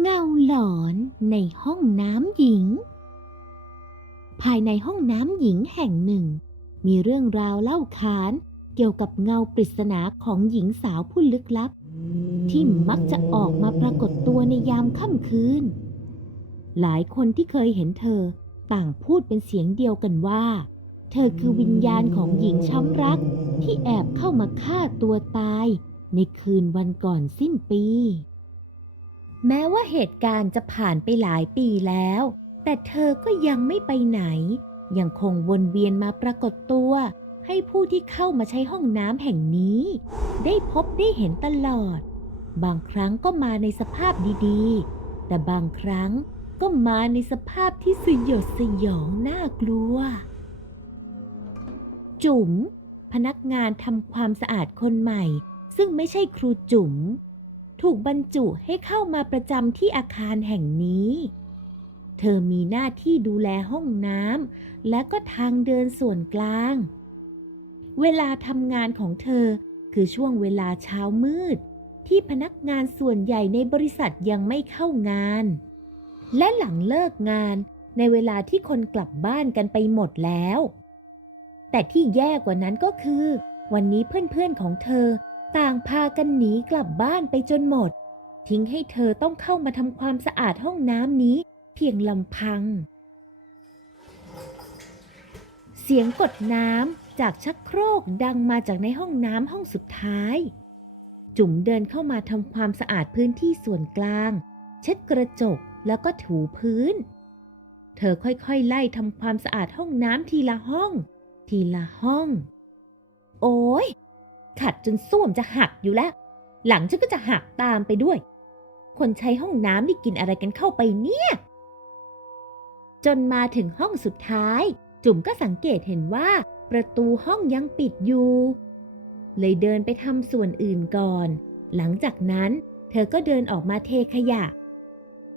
เงาหลอนในห้องน้ำหญิง ภายในห้องน้ำหญิงแห่งหนึ่ง มีเรื่องราวเล่าขานเกี่ยวกับเงาปริศนาของหญิงสาวผู้ลึกลับ ที่มักจะออกมาปรากฏตัวในยามค่ำคืน หลายคนที่เคยเห็นเธอต่างพูดเป็นเสียงเดียวกันว่า เธอคือวิญญาณของหญิงช้ำรักที่แอบเข้ามาฆ่าตัวตายในคืนวันก่อนสิ้นปี แม้ว่าเหตุการณ์จะผ่านไปหลายปีแล้ว แต่เธอก็ยังไม่ไปไหน ยังคงวนเวียนมาปรากฏตัว ให้ผู้ที่เข้ามาใช้ห้องน้ำแห่งนี้ ได้พบได้เห็นตลอด บางครั้งก็มาในสภาพดีๆ แต่บางครั้งก็มาในสภาพที่สยดสยองน่ากลัว จุ๋มพนักงานทำความสะอาดคนใหม่ ซึ่งไม่ใช่ครูจุ๋ม ถูกบรรจุให้เข้ามาประจำที่อาคารแห่งนี้ เธอมีหน้าที่ดูแลห้องน้ำและก็ทางเดินส่วนกลาง เวลาทำงานของเธอคือช่วงเวลาเช้ามืด ที่พนักงานส่วนใหญ่ในบริษัทยังไม่เข้างาน และหลังเลิกงานในเวลาที่คนกลับบ้านกันไปหมดแล้ว แต่ที่แย่กว่านั้นก็คือ วันนี้เพื่อนๆของเธอ ต่างพากันหนีกลับบ้านไปจนหมด ทิ้งให้เธอต้องเข้ามาทำความสะอาดห้องน้ำนี้เพียงลำพัง เสียงกดน้ำจากชักโครกดังมาจากในห้องน้ำห้องสุดท้าย จุ๋มเดินเข้ามาทำความสะอาดพื้นที่ส่วนกลาง เช็ดกระจกแล้วก็ถูพื้น เธอค่อยๆ ไล่ทำความสะอาดห้องน้ำทีละห้อง ทีละห้อง โอ้ย ขัดจนส้วมจะหักอยู่แล้ว หลังฉันก็จะหักตามไปด้วย คนใช้ห้องน้ำนี่กินอะไรกันเข้าไปเนี่ย จนมาถึงห้องสุดท้าย จุ๋มก็สังเกตเห็นว่า ประตูห้องยังปิดอยู่ เลยเดินไปทำส่วนอื่นก่อน หลังจากนั้น เธอก็เดินออกมาเทขยะ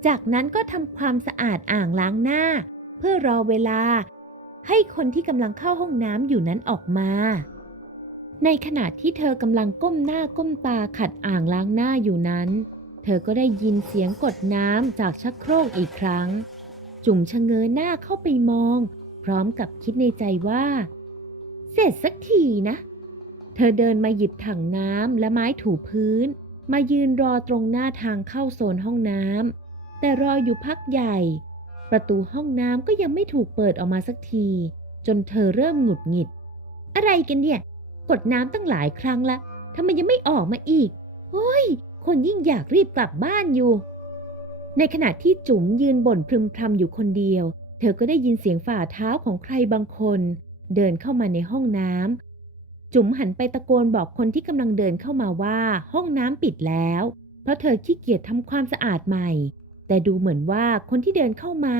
จากนั้นก็ทำความสะอาดอ่างล้างหน้า เพื่อรอเวลา ให้คนที่กำลังเข้าห้องน้ำอยู่นั้นออกมา ในขณะที่เธอกำลังก้มหน้าก้มตาขัดอ่างล้างหน้าอยู่นั้น เธอก็ได้ยินเสียงกดน้ำจากชักโครกอีกครั้ง จุ๋มชะเง้อหน้าเข้าไปมอง พร้อมกับคิดในใจว่า เสร็จสักทีนะ เธอเดินมาหยิบถังน้ำและไม้ถูพื้น มายืนรอตรงหน้าทางเข้าโซนห้องน้ำแต่รออยู่พักใหญ่ ประตูห้องน้ำก็ยังไม่ถูกเปิดออกมาสักที จนเธอเริ่มหงุดหงิด อะไรกันเนี่ย กดน้ำตั้งหลายครั้งละทำไมยังไม่ออกมาอีกเฮ้ย คนยิ่งอยากรีบกลับบ้านอยู่ ในขณะที่จุ๋มยืนบ่นพรึมพรำอยู่คนเดียว เธอก็ได้ยินเสียงฝ่าเท้าของใครบางคน เดินเข้ามาในห้องน้ำจุ๋มหันไปตะโกนบอกคนที่กำลังเดินเข้ามาว่าห้องน้ำปิดแล้ว เพราะเธอขี้เกียจทำความสะอาดใหม่ แต่ดูเหมือนว่าคนที่เดินเข้ามา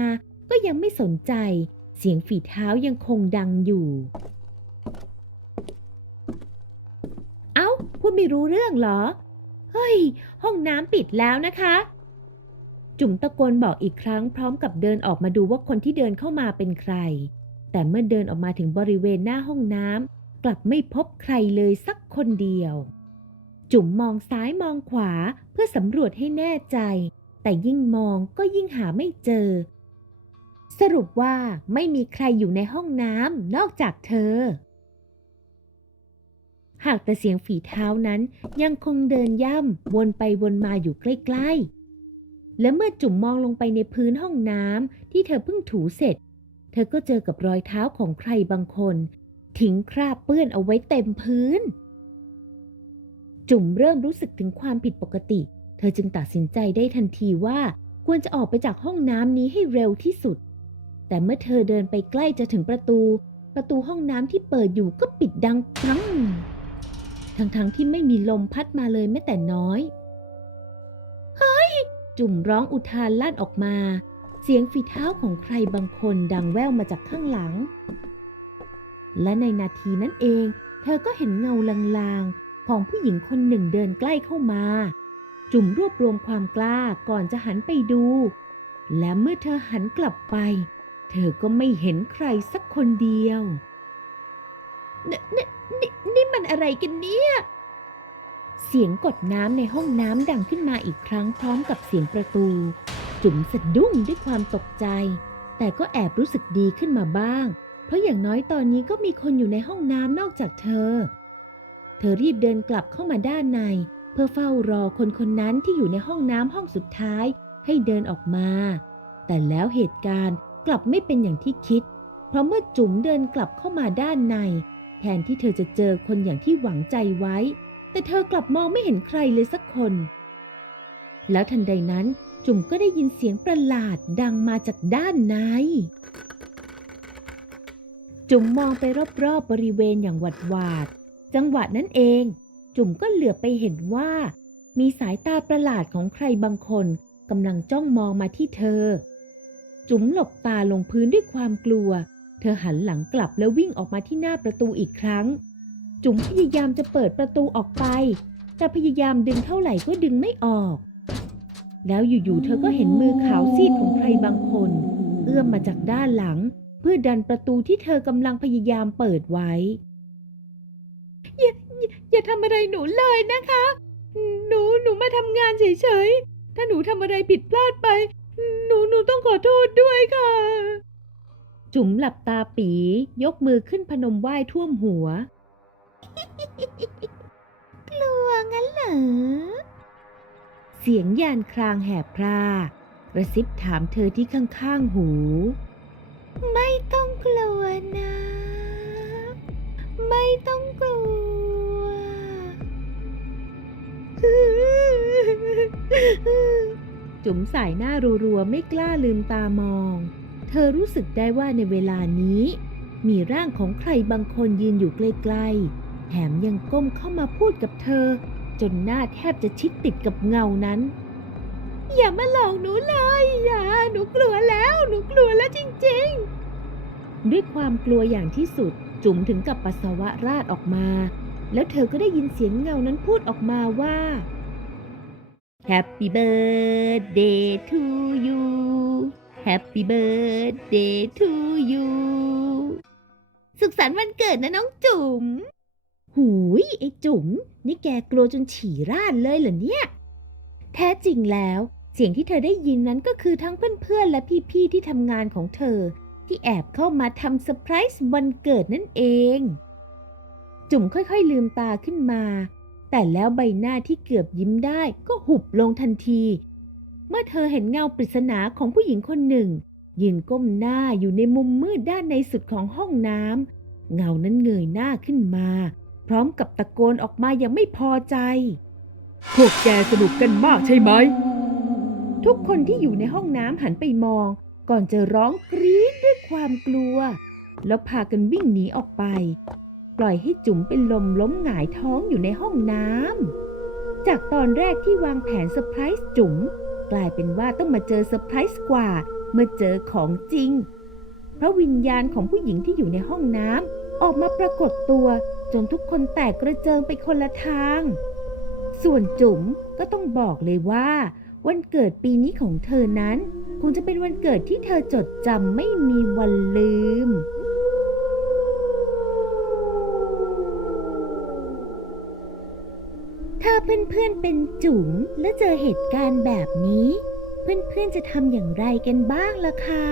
ก็ยังไม่สนใจ เสียงฝีเท้ายังคงดังอยู่ เอ้า พูดไม่รู้เรื่องเหรอ เฮ้ย ห้องน้ำปิดแล้วนะคะ จุ๋มตะโกนบอกอีกครั้งพร้อมกับเดินออกมาดูว่าคนที่เดินเข้ามาเป็นใคร แต่เมื่อเดินออกมาถึงบริเวณหน้าห้องน้ำกลับไม่พบใครเลยสักคนเดียว จุ๋มมองซ้ายมองขวาเพื่อสำรวจให้แน่ใจ แต่ยิ่งมองก็ยิ่งหาไม่เจอ สรุปว่าไม่มีใครอยู่ในห้องน้ำนอกจากเธอ หากแต่เสียงฝีเท้านั้นยังคงเดินย่ำวนไปวนมาอยู่ใกล้ๆ และเมื่อจุ๋มมองลงไปในพื้นห้องน้ำที่เธอเพิ่งถูเสร็จ เธอก็เจอกับรอยเท้าของใครบางคน ทิ้งคราบเปื้อนเอาไว้เต็มพื้น จุ๋มเริ่มรู้สึกถึงความผิดปกติ เธอจึงตัดสินใจได้ทันทีว่าควรจะออกไปจากห้องน้ำนี้ให้เร็วที่สุด แต่เมื่อเธอเดินไปใกล้จะถึงประตู ประตูห้องน้ำที่เปิดอยู่ก็ปิดดังครั้ง ทั้งๆที่ไม่มีลมพัดมาเลยแม้แต่น้อย เฮ้ย จุ่มร้องอุทานลั่นออกมา เสียงฝีเท้าของใครบางคนดังแว่วมาจากข้างหลัง และในนาทีนั้นเอง เธอก็เห็นเงาลางๆ ของผู้หญิงคนหนึ่งเดินใกล้เข้ามา จุ่มรวบรวมความกล้าก่อนจะหันไปดู และเมื่อเธอหันกลับไป เธอก็ไม่เห็นใครสักคนเดียวนี่ นี่นี่มันอะไรกันเนี่ย เสียงกดน้ำในห้องน้ำดังขึ้นมาอีกครั้งพร้อมกับเสียงประตู จุ๋มสะดุ้งด้วยความตกใจ แต่ก็แอบรู้สึกดีขึ้นมาบ้าง เพราะอย่างน้อยตอนนี้ก็มีคนอยู่ในห้องน้ำนอกจากเธอ เธอรีบเดินกลับเข้ามาด้านใน เพื่อเฝ้ารอคนคนนั้นที่อยู่ในห้องน้ำห้องสุดท้ายให้เดินออกมา แต่แล้วเหตุการณ์กลับไม่เป็นอย่างที่คิด เพราะเมื่อจุ๋มเดินกลับเข้ามาด้านใน แทนที่เธอจะเจอคนอย่างที่หวังใจไว้ แต่เธอกลับมองไม่เห็นใครเลยสักคน แล้วทันใดนั้นจุ๋มก็ได้ยินเสียงประหลาดดังมาจากด้านใน จุ๋มมองไปรอบๆบริเวณอย่างหวัดหวาด จังหวะนั้นเอง จุ๋มก็เหลือบไปเห็นว่า มีสายตาประหลาดของใครบางคนกำลังจ้องมองมาที่เธอ จุ๋มหลบตาลงพื้นด้วยความกลัว เธอหันหลังกลับแล้ววิ่งออกมาที่หน้าประตูอีกครั้ง จุ๋มพยายามจะเปิดประตูออกไป แต่พยายามดึงเท่าไหร่ก็ดึงไม่ออก แล้วอยู่ๆเธอก็เห็นมือขาวซีดของใครบางคน เอื้อมมาจากด้านหลัง เพื่อดันประตูที่เธอกำลังพยายามเปิดไว้ อย่าอย่าอย่าทำอะไรหนูเลยนะคะ หนูหนูมาทำงานเฉยๆ ถ้าหนูทำอะไรผิดพลาดไป หนูหนูต้องขอโทษด้วยค่ะ จุ๋มหลับตาปี ยกมือขึ้นพนมไหว้ท่วมหัว กลัวงั้นเหรอ เสียงยานครางแหบพรากระซิบถามเธอที่ข้างๆหู ไม่ต้องกลัวนะ ไม่ต้องกลัว จุ๋มสายหน้ารัวๆ ไม่กล้าลืมตามอง เธอรู้สึกได้ว่าในเวลานี้ มีร่างของใครบางคนยืนอยู่ใกล้ๆ แถมยังก้มเข้ามาพูดกับเธอ จนหน้าแทบจะชิดติดกับเงานั้น อย่ามาหลอกหนูเลยอย่าหนูกลัวแล้วหนูกลัวแล้วจริงๆ ด้วยความกลัวอย่างที่สุดจุ๋มถึงกับปัสสาวะราดออกมา แล้วเธอก็ได้ยินเสียงเงานั้นพูดออกมาว่า Happy birthday to you Happy birthday to you สุขสันต์วันเกิดนะน้องจุ๋ม หูยไอ้จุ๋มนี่แกกลัวจนฉี่ราดเลยเหรอเนี่ย แท้จริงแล้วเสียงที่เธอได้ยินนั้นก็คือทั้งเพื่อนๆและพี่ๆที่ทำงานของเธอ ที่แอบเข้ามาทำเซอร์ไพรส์วันเกิดนั่นเอง จุ๋มค่อยๆลืมตาขึ้นมา แต่แล้วใบหน้าที่เกือบยิ้มได้ก็หุบลงทันที เมื่อเธอเห็นเงาปริศนาของผู้หญิงคนหนึ่ง ยืนก้มหน้าอยู่ในมุมมืดด้านในสุดของห้องน้ำเงานั้นเงยหน้าขึ้นมา พร้อมกับตะโกนออกมาอย่างไม่พอใจ พวกแกสนุกกันมากใช่ไหม ทุกคนที่อยู่ในห้องน้ำหันไปมอง ก่อนจะร้องกรี๊ดด้วยความกลัว แล้วพากันวิ่งหนีออกไป ปล่อยให้จุ๋มเป็นลมล้มหงายท้องอยู่ในห้องน้ำจากตอนแรกที่วางแผนเซอร์ไพรส์จุ๋ม กลายเป็นว่าต้องมาเจอเซอร์ไพรส์กว่า เมื่อเจอของจริง เพราะวิญญาณของผู้หญิงที่อยู่ในห้องน้ำออกมาปรากฏตัวจนทุกคนแตกกระเจิงไปคนละทาง ส่วนจุ๋มก็ต้องบอกเลยว่า วันเกิดปีนี้ของเธอนั้น คงจะเป็นวันเกิดที่เธอจดจำไม่มีวันลืม เพื่อนๆเป็นจุ๋มและเจอเหตุการณ์แบบนี้ เพื่อนๆจะทำอย่างไรกันบ้างล่ะคะ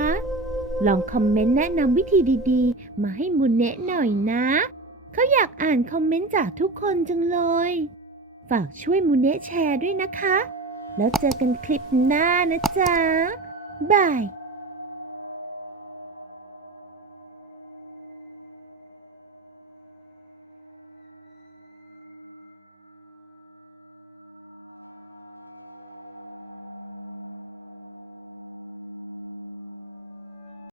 ลองคอมเมนต์แนะนำวิธีดีๆ มาให้มุนเนะหน่อยนะ เขาอยากอ่านคอมเมนต์จากทุกคนจังเลย ฝากช่วยมุนเนะแชร์ด้วยนะคะ แล้วเจอกันคลิปหน้านะจ๊ะบาย